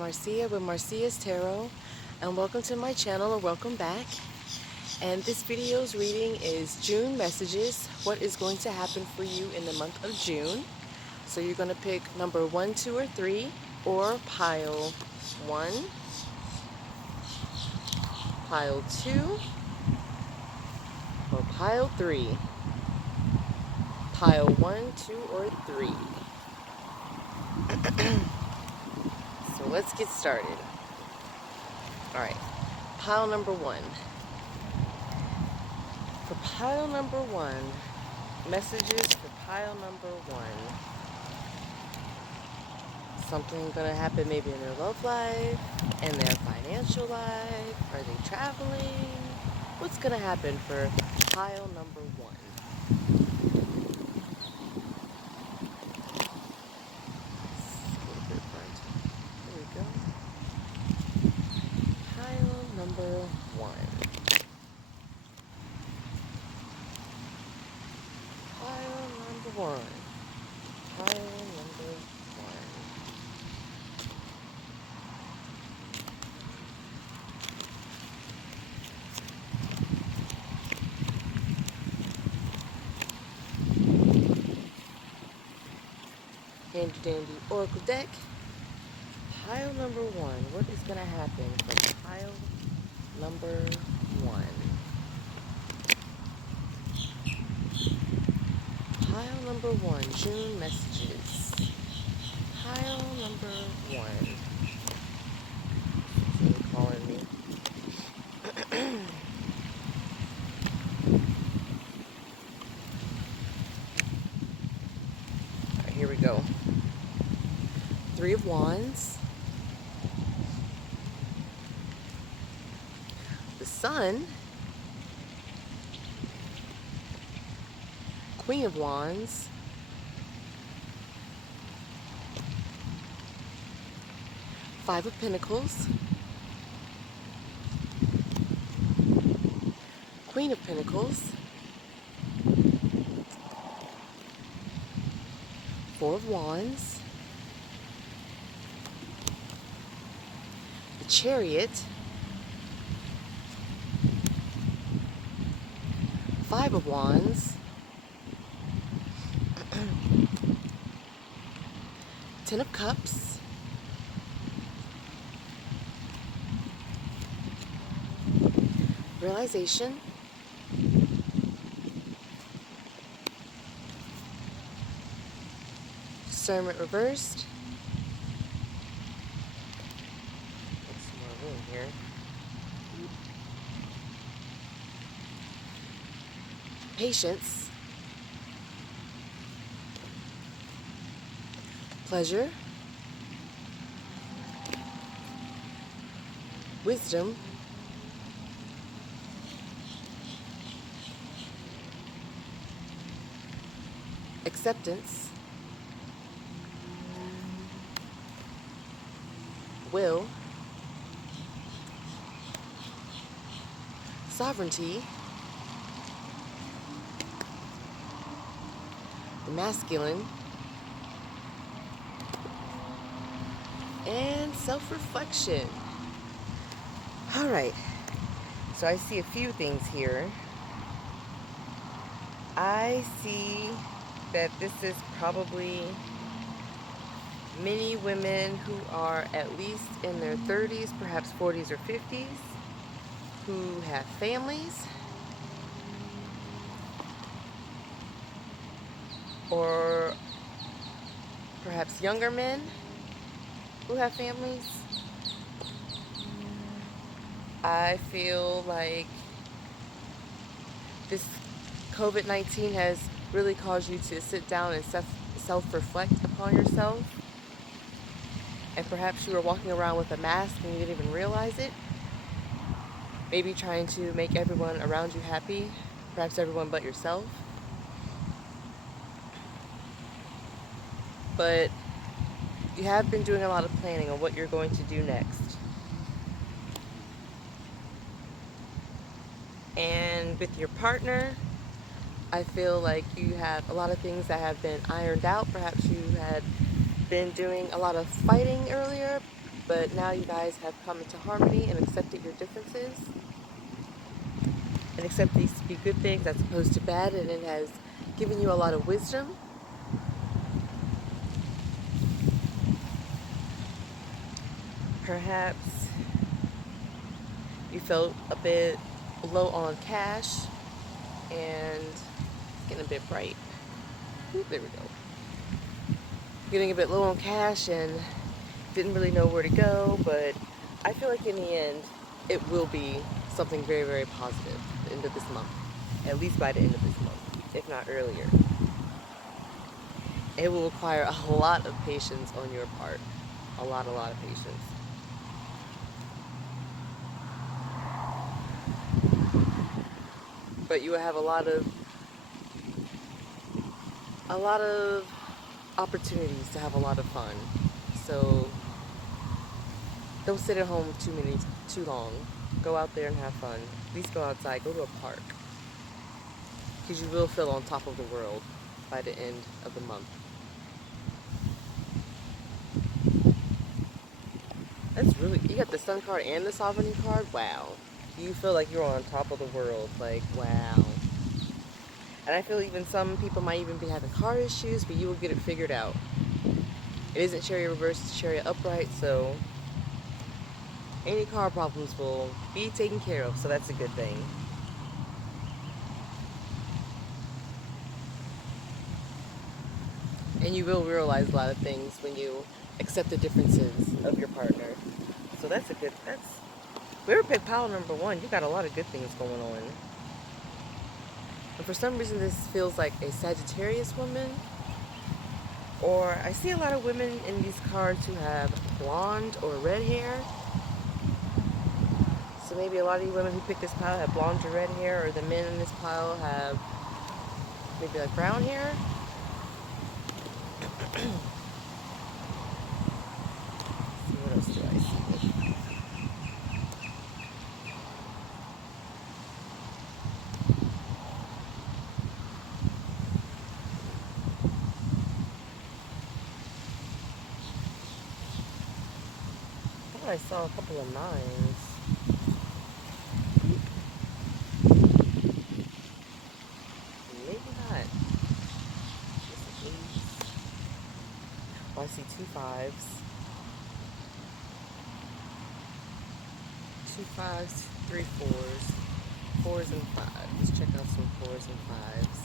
Marcia with Marcia's Tarot, and welcome to my channel, or welcome back. And this video's reading is June messages. What is going to happen for you in the month of June? So you're going to pick number 1, 2, or 3, or pile 1, pile 2, or pile 3. Pile 1, 2, or 3. So let's get started. Alright, pile number 1. For pile number 1, messages for pile number 1. Something gonna happen maybe in their love life, in their financial life. Are they traveling? What's gonna happen for pile number 1? There we go. Pile number 1. Pile number 1. Pile number 1. Handy dandy oracle deck. Pile number 1. What is going to happen from pile number 1? Pile number 1. June messages. Pile number 1. Something calling me. Alright, here we go. 3 of Wands. The Sun. Queen of Wands. Five of Pentacles. Queen of Pentacles. 4 of Wands. The Chariot. 5 of Wands. 10 of Cups. Realization. Discernment reversed. Get some more room here. Patience. Pleasure. Wisdom. Acceptance. Will. Sovereignty. The masculine. And self-reflection. Alright, so I see a few things here. I see that this is probably many women who are at least in their 30s, perhaps 40s or 50s, who have families, or perhaps younger men who have families. I feel like this COVID-19 has really caused you to sit down and self-reflect upon yourself. And perhaps you were walking around with a mask and you didn't even realize it. Maybe trying to make everyone around you happy, perhaps everyone but yourself. But you have been doing a lot of planning on what you're going to do next. And with your partner, I feel like you have a lot of things that have been ironed out. Perhaps you had been doing a lot of fighting earlier, but now you guys have come into harmony and accepted your differences and accept these to be good things as opposed to bad, and it has given you a lot of wisdom. Perhaps you felt a bit low on cash and it's getting a bit bright. Ooh, there we go. Getting a bit low on cash and didn't really know where to go, but I feel like in the end it will be something very, very positive at the end of this month. At least by the end of this month, if not earlier. It will require a lot of patience on your part. A lot of patience. But you will have a lot of opportunities to have a lot of fun. So don't sit at home too long. Go out there and have fun. At least go outside. Go to a park. Because you will feel on top of the world by the end of the month. That's really, you got the Sun card and the Sovereignty card? Wow. You feel like you're on top of the world. Like, wow. And I feel even some people might even be having car issues, but you will get it figured out. It isn't Chariot reverse, it's Chariot upright, so any car problems will be taken care of, so that's a good thing. And you will realize a lot of things when you accept the differences of your partner. So that's a good, whoever picked pile number 1, you got a lot of good things going on. And for some reason this feels like a Sagittarius woman. Or I see a lot of women in these cards who have blonde or red hair. So maybe a lot of you women who picked this pile have blonde or red hair, or the men in this pile have maybe like brown hair. What else do I see? I thought I saw a couple of 9s. Maybe not. Oh, I see 2 5s. 2 5s, 3 4s. 4s and 5s. Let's check out some 4s and 5s.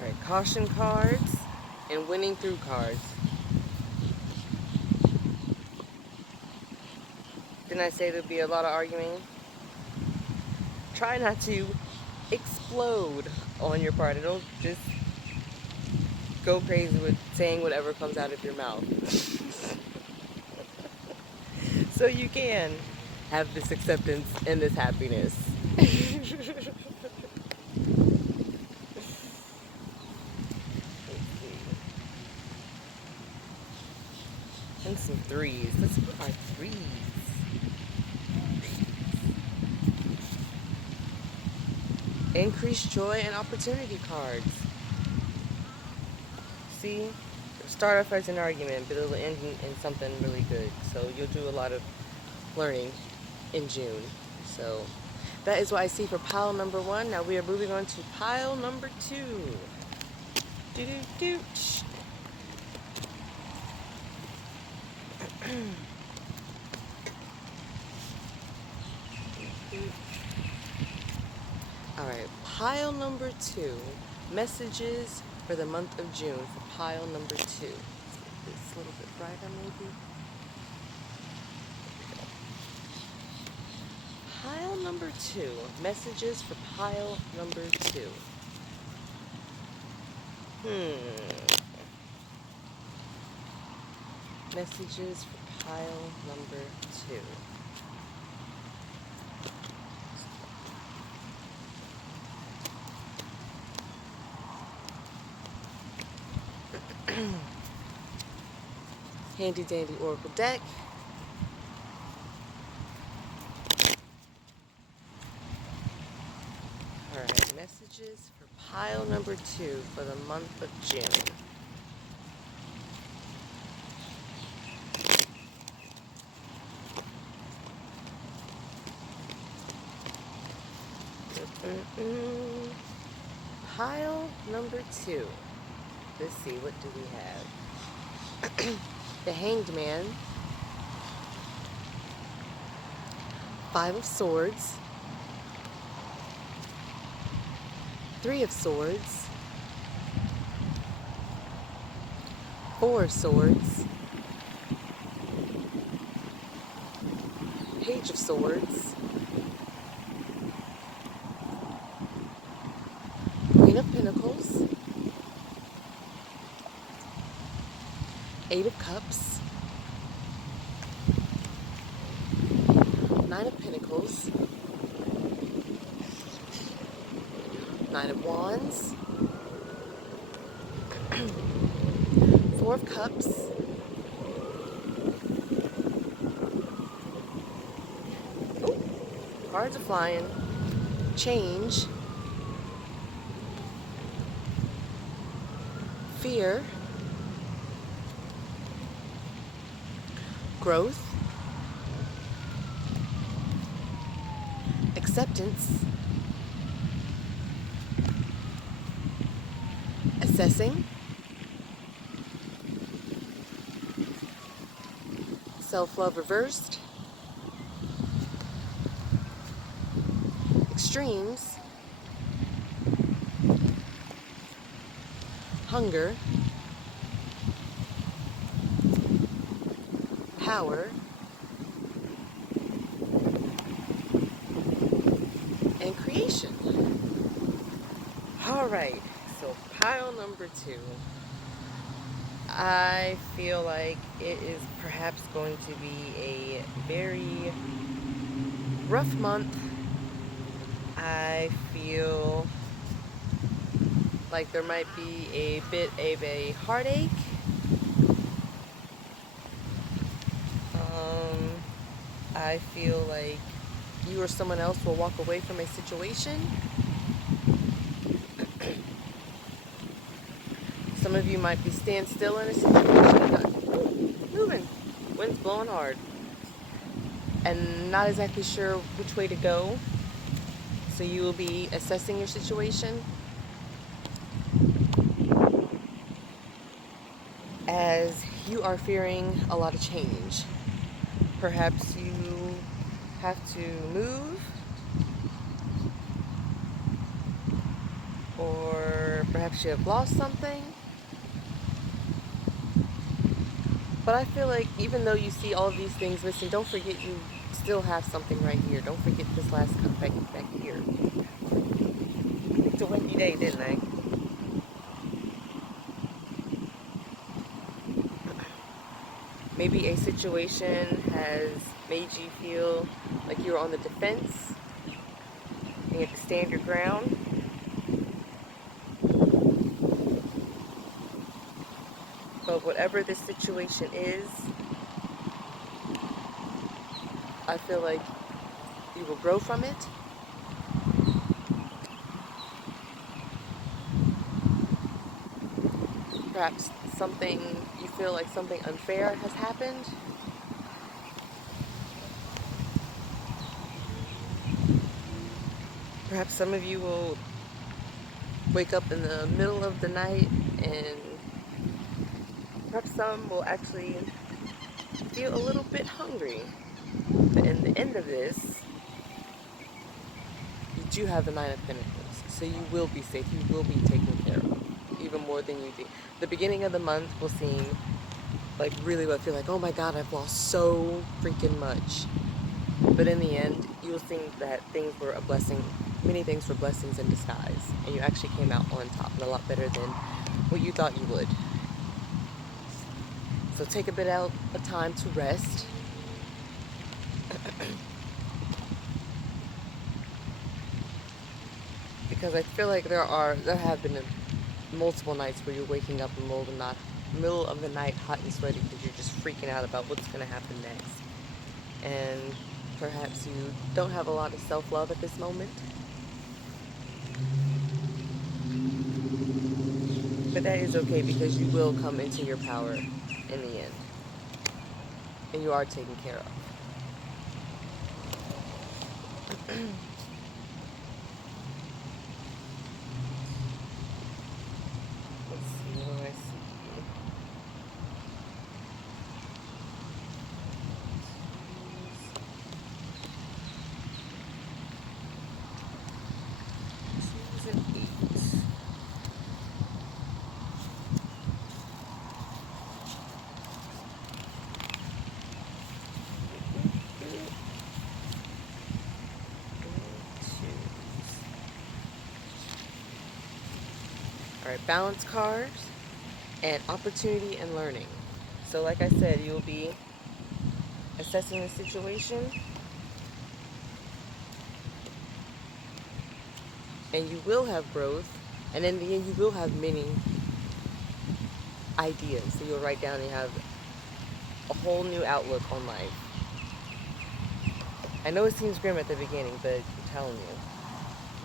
Alright, caution cards and winning through cards. Didn't I say there'd be a lot of arguing? Try not to explode on your partner. Don't just go crazy with saying whatever comes out of your mouth. So you can have this acceptance and this happiness. And some 3s. Let's put our 3s. Increased joy and opportunity cards. See? It'll start off as an argument, but it'll end in something really good. So you'll do a lot of learning in June. So that is what I see for pile number 1. Now we are moving on to pile number 2. Do-do-do. Alright, pile number 2. Messages for the month of June for pile number 2. Let's make this a little bit brighter maybe. Pile number 2. Messages for pile number 2. Messages for pile number 2. Handy dandy oracle deck. Alright, messages for pile number 2 for the month of June. Pile number 2. Let's see, what do we have? The Hanged Man. 5 of Swords. 3 of Swords. 4 of Swords. Page of Swords. Queen of Pentacles. 8 of Cups. 9 of Pentacles. 9 of Wands. 4 of Cups. Oh, cards are flying. Change. Fear. Growth. Acceptance. Assessing. Self-love reversed. Extremes. Hunger. Power. And creation. Alright, so pile number 2. I feel like it is perhaps going to be a very rough month. I feel like there might be a bit of a heartache. I feel like you or someone else will walk away from a situation. Some of you might be staying still in a situation, not moving. Wind's blowing hard. And not exactly sure which way to go. So you will be assessing your situation as you are fearing a lot of change. Perhaps you have to move, or perhaps you have lost something. But I feel like even though you see all of these things missing, don't forget you still have something right here. Don't forget this last cup back here. It's a windy day, didn't I? Maybe a situation has made you feel like you're on the defense and you have to stand your ground. But whatever this situation is, I feel like you will grow from it. Perhaps you feel like something unfair has happened. Perhaps some of you will wake up in the middle of the night, and perhaps some will actually feel a little bit hungry. But in the end of this, you do have the 9 of Pentacles, so you will be safe, you will be taken care of, even more than you think. The beginning of the month will seem like really what I feel like, oh my god, I've lost so freaking much. But in the end, you will think that things were a blessing, many things were blessings in disguise, and you actually came out on top, and a lot better than what you thought you would. So take a bit out of time to rest. Because I feel like there have been multiple nights where you're waking up in the middle of the night hot and sweaty because you're just freaking out about what's going to happen next. And perhaps you don't have a lot of self-love at this moment. But that is okay because you will come into your power in the end. And you are taken care of. Let's see, what do I see? Twos and eights. Alright, balance cards and opportunity and learning. So like I said, you'll be assessing the situation and you will have growth, and in the end you will have many ideas. So you'll write down and you have a whole new outlook on life. I know it seems grim at the beginning, but I'm telling you,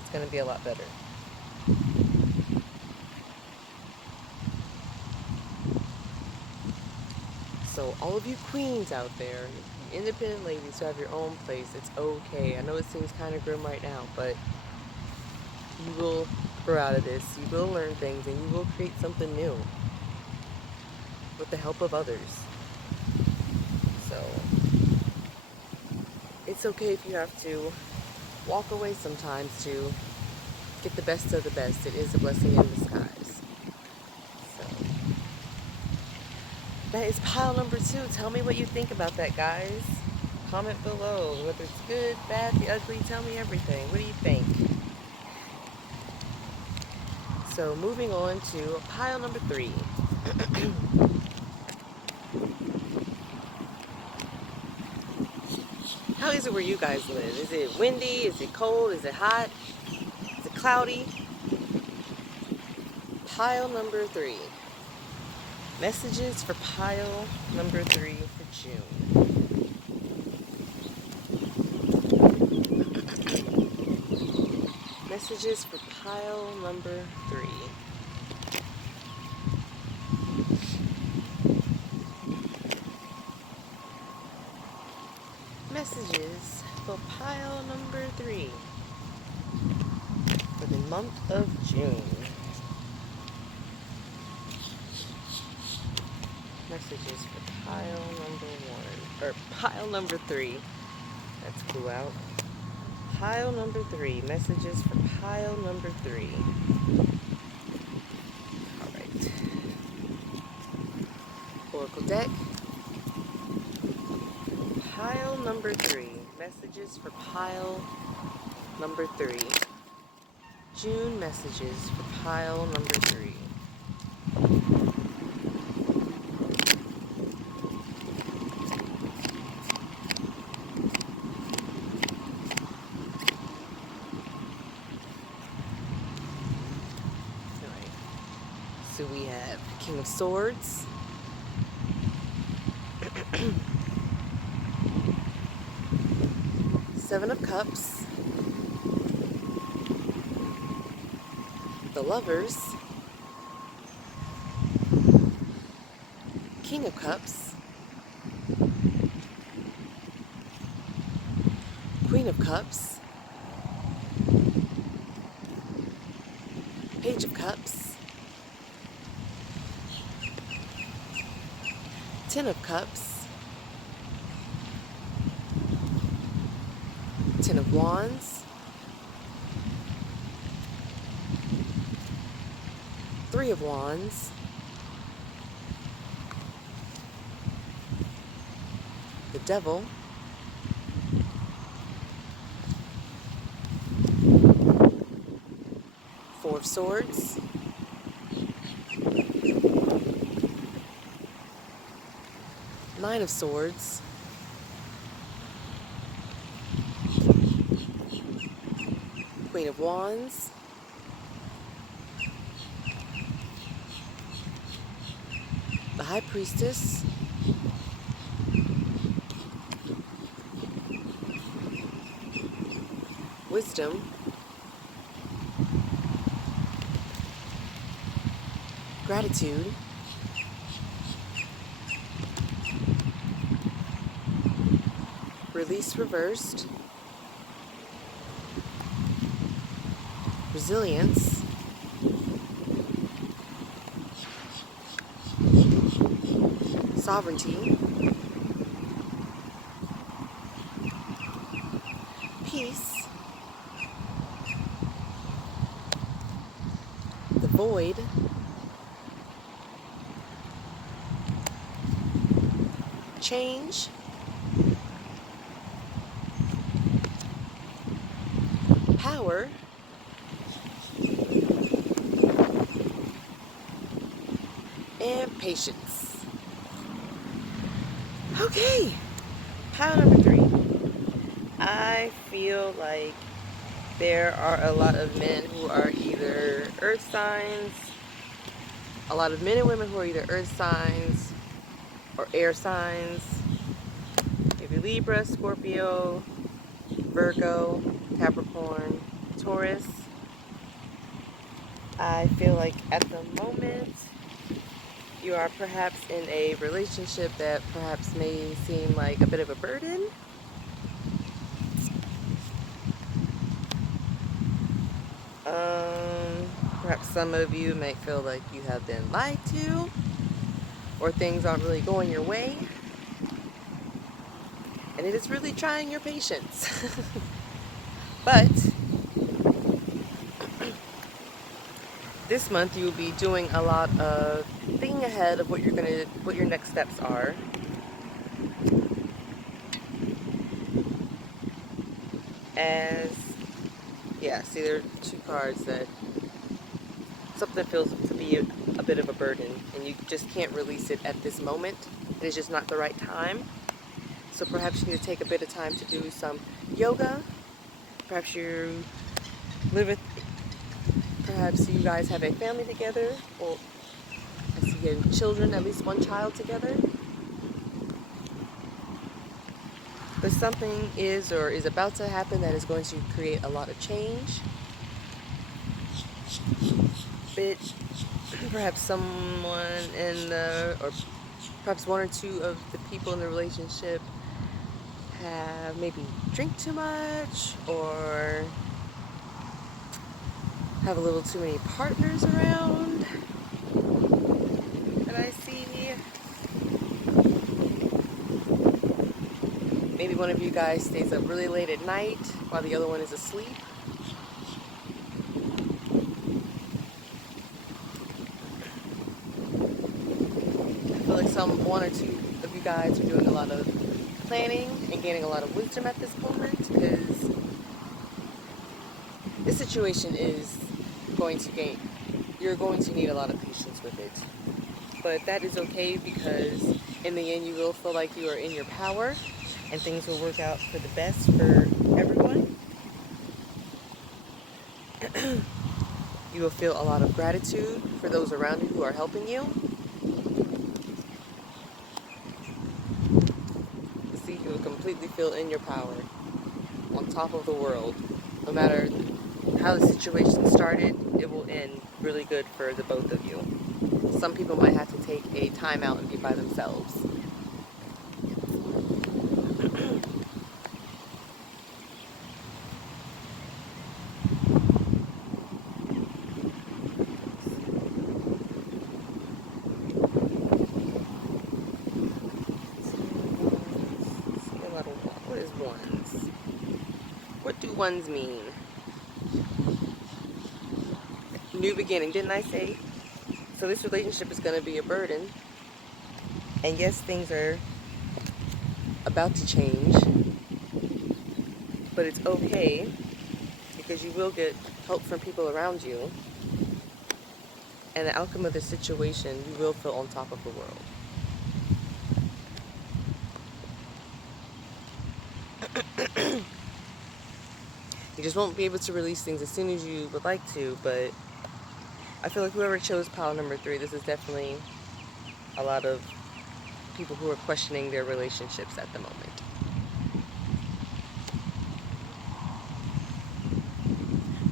it's going to be a lot better. So all of you queens out there, you independent ladies who have your own place, it's okay. I know it seems kind of grim right now, but you will grow out of this. You will learn things and you will create something new with the help of others. So it's okay if you have to walk away sometimes to get the best of the best. It is a blessing in disguise. So that is pile number 2. Tell me what you think about that, guys. Comment below. Whether it's good, bad, the ugly, tell me everything. What do you think? So moving on to pile number 3. How is it where you guys live? Is it windy? Is it cold? Is it hot? Is it cloudy? Pile number 3. Messages for pile number 3 for June. Messages for pile number 3. Messages for pile number 3 for the month of June. Messages for pile number 1, or pile number 3. That's cool out. Pile number 3. Messages for pile number 3. Alright. Oracle deck. Pile number 3. Messages for pile number 3. June messages for pile number 3. So we have King of Swords, Seven of Cups, the Lovers, King of Cups, Queen of Cups, Page of Cups, Ten of Cups, Ten of Wands, Three of Wands, the Devil, Four of Swords, Nine of Swords, Queen of Wands, the High Priestess, Wisdom, gratitude, release reversed, resilience, sovereignty, peace, the void, change, power, and patience. Okay, pile number 3. I feel like there are a lot of men who are either earth signs, a lot of men and women who are either earth signs or air signs, maybe Libra, Scorpio, Virgo, Capricorn, Taurus. I feel like at the moment you are perhaps in a relationship that perhaps may seem like a bit of a burden. Perhaps some of you might feel like you have been lied to, or things aren't really going your way, and it is really trying your patience. But this month you will be doing a lot of thinking ahead of what your next steps are. As see, there are 2 cards that something feels to be a bit of a burden, and you just can't release it at this moment. It is just not the right time. So perhaps you need to take a bit of time to do some yoga. Perhaps you live with, perhaps you guys have a family together, or I see you have children, at least one child together. But something is or is about to happen that is going to create a lot of change. But perhaps someone or perhaps 1 or 2 of the people in the relationship have maybe drink too much, or have a little too many partners around. And I see maybe one of you guys stays up really late at night while the other one is asleep. I feel like 1 or 2 of you guys are doing a lot of planning and gaining a lot of wisdom at this moment, because this situation is you're going to need a lot of patience with it. But that is okay, because in the end you will feel like you are in your power and things will work out for the best for everyone. You will feel a lot of gratitude for those around you who are helping you. See, you will completely feel in your power, on top of the world. No matter how the situation started, it will end really good for the both of you. Some people might have to take a time out and be by themselves. What is ones? What do ones mean? New beginning, didn't I say? So this relationship is going to be a burden. And yes, things are about to change. But it's okay, because you will get help from people around you. And the outcome of the situation, you will feel on top of the world. You just won't be able to release things as soon as you would like to, but I feel like whoever chose pile number 3, this is definitely a lot of people who are questioning their relationships at the moment.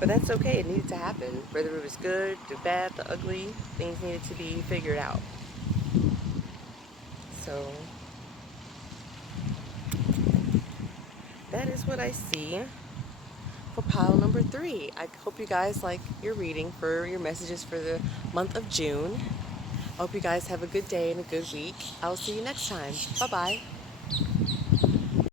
But that's okay. It needed to happen. Whether it was good, the bad, the ugly, things needed to be figured out. So that is what I see for pile number 3. I hope you guys like your reading for your messages for the month of June. I hope you guys have a good day and a good week. I'll see you next time. Bye-bye.